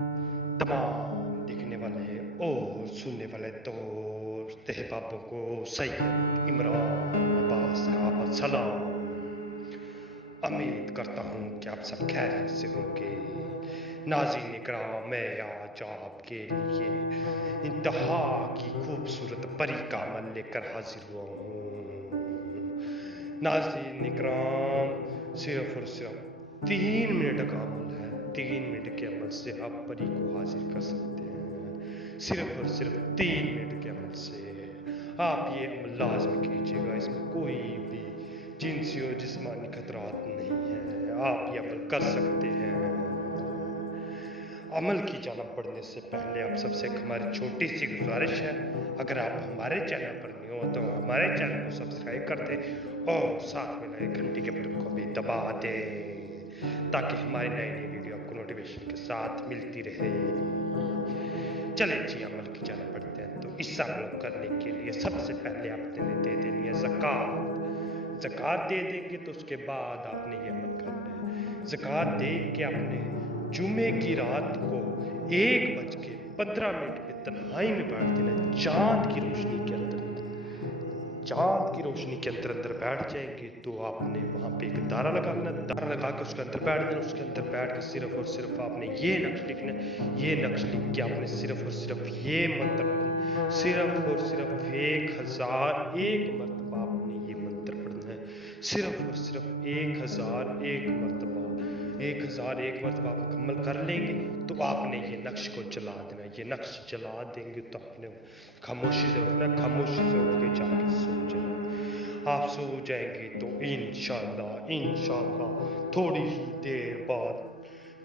तमाम देखने वाले और सुनने वाले दोस्त अहबाबों को सैयद इमरान अब्बास का सलाम। उम्मीद करता हूँ कि आप सब खैरियत से होंगे। नाज़रीन इकराम, मैं आज आपके लिए इंतहा की खूबसूरत परी का अमल लेकर हाजिर हुआ हूँ। नाज़रीन इकराम, सिर्फ और सिर्फ 3 मिनट का अमल है। 3 मिनट के अमल से आप परी को हाजिर कर सकते हैं। सिर्फ और सिर्फ 3 मिनट के अमल से आप ये अमल लाजमी कीजिएगा। इसमें कोई भी जिनसी और जिस्मानी खतरात नहीं है। आप ये अमल कर सकते हैं। अमल की जानब बढ़ने से पहले आप सबसे एक हमारी छोटी सी गुजारिश है, अगर आप हमारे चैनल पर नहीं हो तो हमारे चैनल को सब्सक्राइब कर दें और साथ में लगे घंटी के बटन को भी दबा दें ताकि हमारी नई नई वीडियो आपको नोटिफिकेशन के साथ मिलती रहे। चले जी, अमल की जानब बढ़ते हैं। तो इस अमल करने के लिए सबसे पहले आपने दे देनी है ज़कात। ज़कात दे देंगे तो उसके बाद आपने ये अमल करना है। ज़कात दे के आपने जुमे की रात को 1:15 पे तन्हाई में बैठ देना है। चांद की रोशनी के अंदर बैठ जाएंगे तो आपने वहाँ पे एक दारा लगा लेना। दारा लगा के उसके अंदर बैठ देना। उसके अंदर बैठ के सिर्फ और सिर्फ आपने ये नक्श लिखना है। ये नक्श लिख के आपने सिर्फ और सिर्फ ये मंत्र पढ़ना है। सिर्फ और सिर्फ 1001 मरतबा आपने ये मंत्र पढ़ना है। सिर्फ और सिर्फ 1001 मरतबा। 1001 मरतबा आप मुकम्मल कर लेंगे तो आपने ये नक्श को जला देना। ये नक्श जला देंगे तो आपने खामोशी से उठना। खामोशी से उठ के जाके सो जाना। आप सो जाएंगे तो इंशाल्लाह थोड़ी ही देर बाद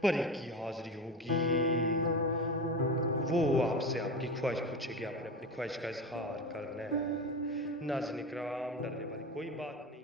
परी की हाजिरी होगी। वो आपसे आपकी ख्वाहिश पूछेगी, आपने अपनी ख्वाहिश का इजहार करना है। नाज़रीन इकराम, डरने वाली कोई बात नहीं।